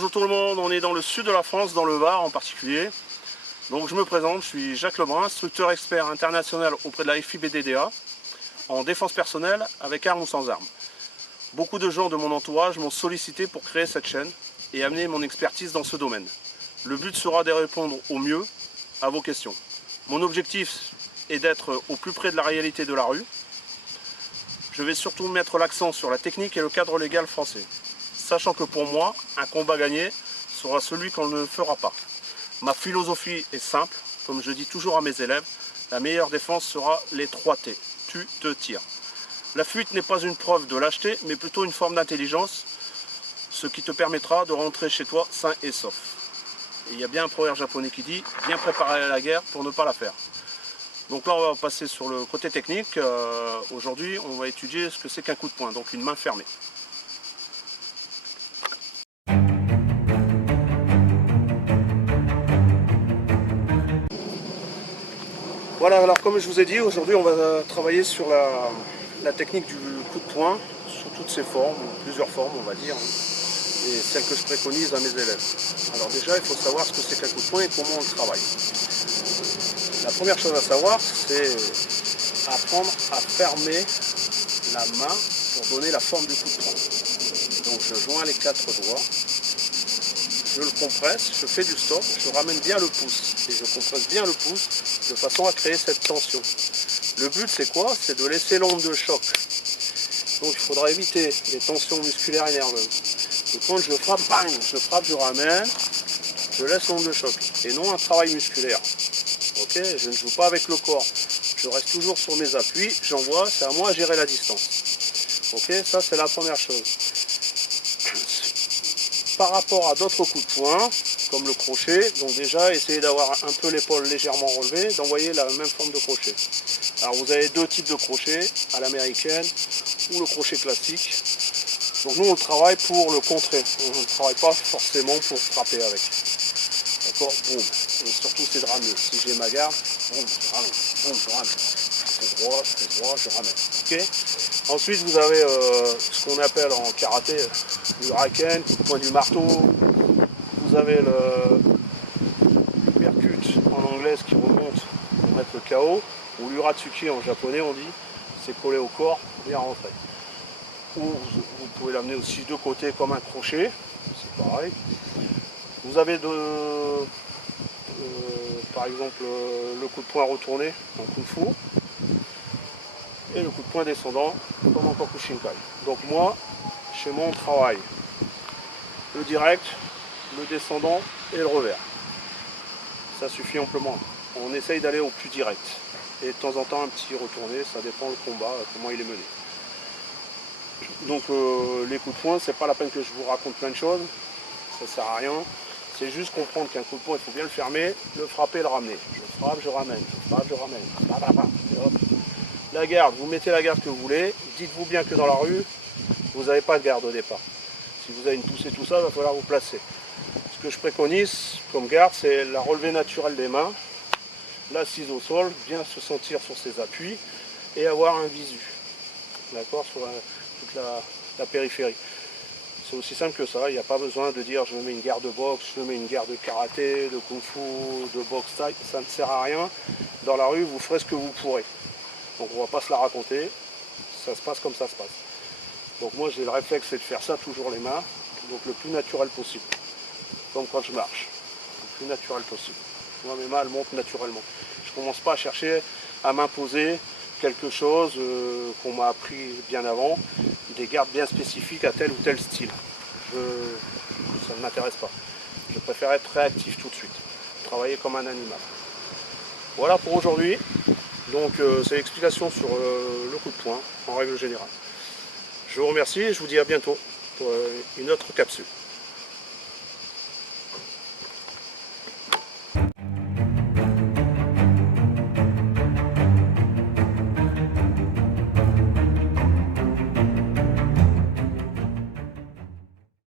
bonjour tout le monde, on est dans le sud de la France, dans le Var en particulier. Donc je me présente, je suis Jacques Lebrun, instructeur expert international auprès de la FIBDDA en défense personnelle avec armes ou sans armes. Beaucoup de gens de mon entourage m'ont sollicité pour créer cette chaîne et amener mon expertise dans ce domaine. Le but sera de répondre au mieux à vos questions. Mon objectif est d'être au plus près de la réalité de la rue. Je vais surtout mettre l'accent sur la technique et le cadre légal français, sachant que pour moi, un combat gagné sera celui qu'on ne fera pas. Ma philosophie est simple, comme je dis toujours à mes élèves, la meilleure défense sera les 3 T. Tu te tires. La fuite n'est pas une preuve de lâcheté, mais plutôt une forme d'intelligence, ce qui te permettra de rentrer chez toi sain et sauf. Et il y a bien un proverbe japonais qui dit « bien préparer à la guerre pour ne pas la faire ». Donc là, on va passer sur le côté technique. Aujourd'hui, on va étudier ce que c'est qu'un coup de poing, donc une main fermée. Voilà, alors comme je vous ai dit, aujourd'hui on va travailler sur la technique du coup de poing, sous toutes ses formes, ou plusieurs formes on va dire, et celle que je préconise à mes élèves. Alors déjà, il faut savoir ce que c'est qu'un coup de poing et comment on le travaille. La première chose à savoir, c'est apprendre à fermer la main pour donner la forme du coup de poing. Donc je joins les 4 doigts, je le compresse, je fais du stop, je ramène bien le pouce et je compresse bien le pouce de façon à créer cette tension. Le but c'est quoi? C'est de laisser l'onde de choc. Donc il faudra éviter les tensions musculaires et nerveuses. Et quand je frappe, bang, je ramène, je laisse l'onde de choc et non un travail musculaire. Ok, je ne joue pas avec le corps, je reste toujours sur mes appuis, j'envoie, c'est à moi à gérer la distance. Ok, ça c'est la première chose. Par rapport à d'autres coups de poing, comme le crochet, donc déjà essayez d'avoir un peu l'épaule légèrement relevée, d'envoyer la même forme de crochet. Alors vous avez 2 types de crochets, à l'américaine ou le crochet classique. Donc nous on travaille pour le contrer, on ne travaille pas forcément pour frapper avec. D'accord, boum. Et surtout c'est de ramener. Si j'ai ma garde, boum, je ramène, boum, je ramène. Je fais droit, je ramène. Ok. Ensuite vous avez ce qu'on appelle en karaté du raken, coup de poing du marteau. Vous avez le percut en anglais qui remonte pour mettre le KO, ou l'uratsuki en japonais on dit, c'est collé au corps, bien rentré. Ou vous pouvez l'amener aussi de côté comme un crochet, c'est pareil. Vous avez par exemple le coup de poing retourné en kung fu et le coup de poing descendant comme en Kokushinkai. Donc moi, chez moi on travaille le direct, le descendant et le revers. Ça suffit amplement. On essaye d'aller au plus direct. Et de temps en temps un petit retourné, ça dépend le combat, comment il est mené. Donc les coups de poing, c'est pas la peine que je vous raconte plein de choses, ça sert à rien. C'est juste comprendre qu'un coup de poing, il faut bien le fermer, le frapper, le ramener. Je frappe, je ramène, je frappe, je ramène. Et hop. La garde, vous mettez la garde que vous voulez. Dites-vous bien que dans la rue, vous n'avez pas de garde au départ. Si vous avez une poussée, tout ça, il va falloir vous placer. Ce que je préconise comme garde, c'est la relevée naturelle des mains, l'assise au sol, bien se sentir sur ses appuis et avoir un visu. D'accord, sur toute la périphérie. C'est aussi simple que ça, il n'y a pas besoin de dire je me mets une garde de boxe, je me mets une garde de karaté, de kung fu, de boxe taille, ça ne sert à rien. Dans la rue, vous ferez ce que vous pourrez. Donc on ne va pas se la raconter, ça se passe comme ça se passe. Donc moi j'ai le réflexe, c'est de faire ça toujours les mains, donc le plus naturel possible. Comme quand je marche, le plus naturel possible. Moi mes mains elles montent naturellement. Je ne commence pas à chercher à m'imposer quelque chose qu'on m'a appris bien avant, des gardes bien spécifiques à tel ou tel style. Ça ne m'intéresse pas. Je préfère être réactif tout de suite, travailler comme un animal. Voilà pour aujourd'hui. Donc c'est l'explication sur le coup de poing en règle générale. Je vous remercie et je vous dis à bientôt pour une autre capsule.